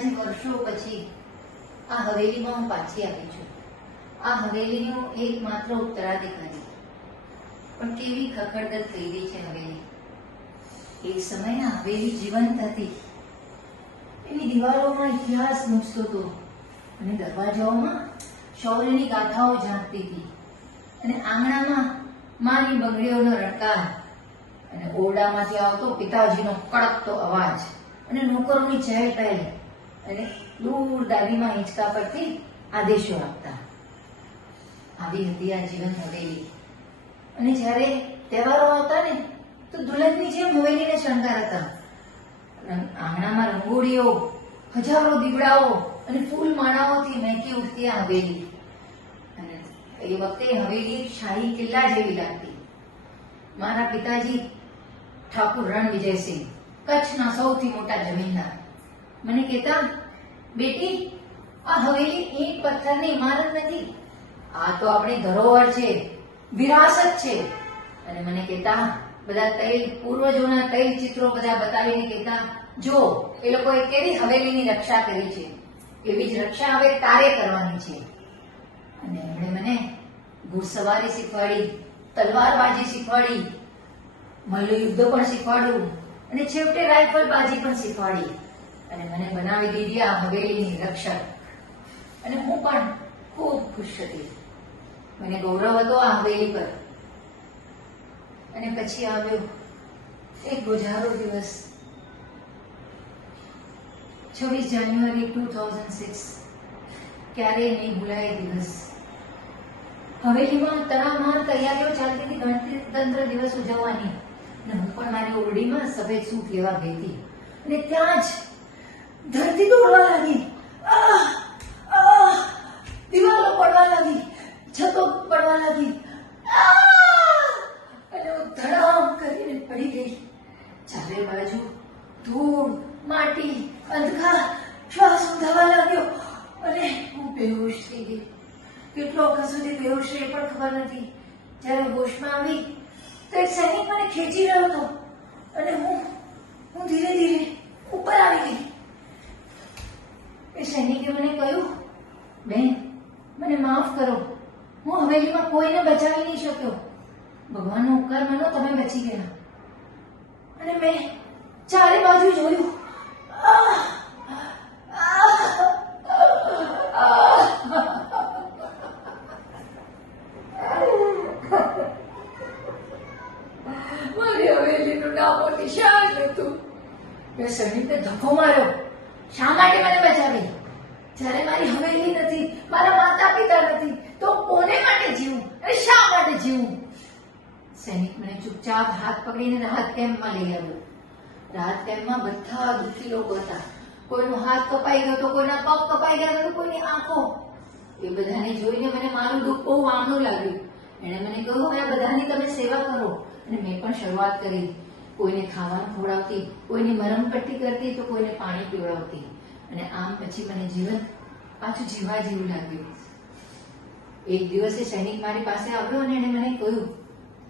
આજે વર્ષો પછી આ હવેલીમાં હું પાછી આવી છું. આ હવેલીનો એકમાત્ર ઉત્તરાધિકારી. પણ કેવી ખખડદત થઈ છે હવેલી. એક સમયે હવેલી જીવંત હતી. એની દિવાલોમાં ઇતિહાસ મૂકતો હતો. અને દરવાજાઓમાં શૌર્યની ગાથાઓ ઝાંકતી હતી. અને આંગણામાં માની બંગડીઓનો રણકાર અને ઓરડામાંથી આવતો પિતાજીનો કડકતો અવાજ. અને નોકરોની ચહેલ પહેલ અને દૂર દાદીમાં હિંચકા પરથી આદેશો આપતા. આવી હતી આ જીવન હવેલી. અને જ્યારે તહેવારો આવતા ને, તો દુલ્હનની જેમ હવેલીને શણગારતા આંગણામાં રંગોળીઓ, હજારો દીવડાઓ અને ફૂલ માળાઓથી મહેકી ઉઠતી આ હવેલી. અને એ વખતે હવેલી શાહી કિલ્લા જેવી લાગતી. મારા પિતાજી ઠાકુર રણ વિજયસિંહ કચ્છના સૌથી મોટા જમીનદાર. મને કહેતા, બેટી, આ હવેલી એક પથ્થરની ઇમારત નથી. આ તો આપણી ધરોહર છે, વિરાસત છે. અને મને કહેતા, બધા તૈલ, પૂર્વજોના તૈલ ચિત્રો બધા બતાવીને કહેતા, જો, એ લોકોએ કેવી હવેલીની રક્ષા કરી છે? એવી જ રક્ષા હવે તારે કરવાની છે. અને એમણે મને ઘુડસવારી શીખવાડી, તલવારબાજી શીખવાડી, મલ્લયુદ્ધ પણ શીખવાડ્યું, અને છેવટે રાઇફલબાજી પણ શીખવાડી. અને મને બનાવી દીધી આ હવેલીની રક્ષક. અને હું પણ ખૂબ ખુશ હતી. મને ગૌરવ હતો આ હવેલી પર. અને પછી આવ્યો એક ગુજારો દિવસ. છવ્વીસ જાન્યુઆરી ટુ થાઉઝન્ડ સિક્સ. ક્યારેય નહીં ભૂલાય દિવસ. હવેલીમાં તડામાર તૈયારીઓ ચાલતી હતી. ગણતંત્ર દિવસ ઉજવવાની. અને હું પણ મારી ઓરડીમાં સફેદ સૂટ લેવા ગઈ હતી. અને ત્યાં જ ધરતી દોડવા લાગી! દિવાલો પડવા લાગી. છતો પડવા લાગી! અને હું ધડામ કરીને પડી ગઈ. ચારે બાજુ ધૂળ, માટી, અંધકાર, શ્વાસ ઉધાવા લાગ્યો અને હું બેહોશ થઈ ગઈ. કેટલો વખત સુધી બેહોશ એ પણ ખબર નથી. જ્યારે હોશમાં આવી, તો એક સૈનિક મને ખેંચી રહ્યો હતો. અને હું હું ધીરે ધીરે ઉપર આવી ગઈ. મને કહ્યું, બેન, મને માફ કરો. હું હવેલીમાં કોઈને બચાવી નહીં શક્યો. ભગવાનનો ઉપકાર માનો, તમે બચી ગયા. અને મેં ચારે બાજુ જોયું! મારી હવેલીનું નામો નિશાન હતું. મેં સૈનિકને ધક્કો માર્યો. શા માટે મને બચાવી? જ્યારે મારી હવેલી નથી, મારા માતા પિતા નથી, તો કોને માટે જીવું? અને શા માટે જીવું? સૈનિક મને ચૂપચાપ હાથ પકડીને રાહત કેમ્પમાં લઈ આવ્યો. રાહત કેમ્પમાં બધા દુઃખી લોકો હતા. કોઈનો હાથ કપાઈ ગયો તો કોઈના પગ કપાઈ ગયા તો કોઈની આંખો. એ બધાને જોઈને મને મારું દુઃખ બહુ આમનું લાગ્યું. એણે મને કહ્યું હવે બધાની તમે સેવા કરો. અને મેં પણ શરૂઆત કરી. કોઈને ખાવાનું ખવડાવતી, કોઈની મરમ પટ્ટી કરતી તો કોઈને પાણી પીવડાવતી. અને આમ પછી મને જીવન પાછું જીવા જેવું લાગ્યું. એક દિવસે સૈનિક મારી પાસે આવ્યો અને એણે મને કહ્યું,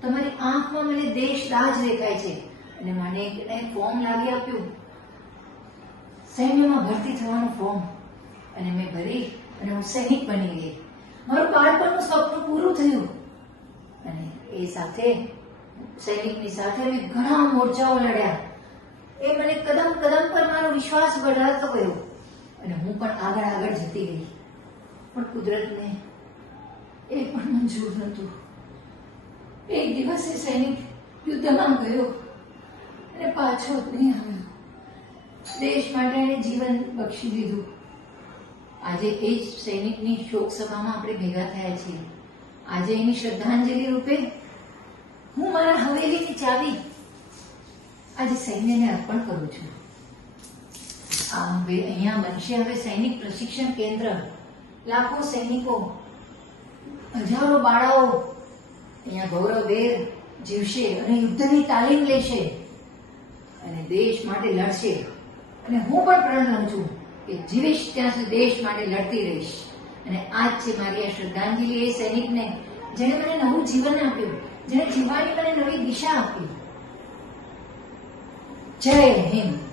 તમારી આંખમાં મને દેશ રાજ દેખાય છે. અને મને એક ફોર્મ લાવી આપ્યું. સૈન્યમાં ભરતી થવાનું ફોર્મ. અને મેં ભરી અને હું સૈનિક બની ગઈ. મારું બાળપણનું સપનું પૂરું થયું. અને એ સાથે સૈનિકની સાથે ઘણા મોરચાઓ લડ્યા. એ મને કદમ કદમ પર મારો વિશ્વાસ વધારતો ગયો. અને હું પણ આગળ આગળ જતી ગઈ પણ કુદરતને એ પણ મંજૂર નહોતું. એક દિવસ એ સૈનિક યુદ્ધમાં ગયો અને પાછો નહીં આવ્યો. દેશ માટે એને જીવન બક્ષી દીધું. આજે એ જ સૈનિકની શોક સભામાં આપણે ભેગા થયા છીએ. આજે એની શ્રદ્ધાંજલિ રૂપે હું મારા હવેલીની ચાવી આજે સૈન્યને અર્પણ કરું છું. અહીંયા બનશે. હવે સૈનિક પ્રશિક્ષણ કેન્દ્ર. લાખો સૈનિકો, હજારો બાળાઓ અહીંયા ગૌરવભેર જીવશે અને યુદ્ધની તાલીમ લેશે અને દેશ માટે લડશે. અને હું પણ પ્રણ લઉં છું કે જીવીશ ત્યાં સુધી દેશ માટે લડતી રહીશ. અને આ જ છે મારી આ શ્રદ્ધાંજલિ એ સૈનિકને, જેણે મને નવું જીવન આપ્યું, જેણે જીવવાની મને નવી દિશા આપી. જય હિન્દ.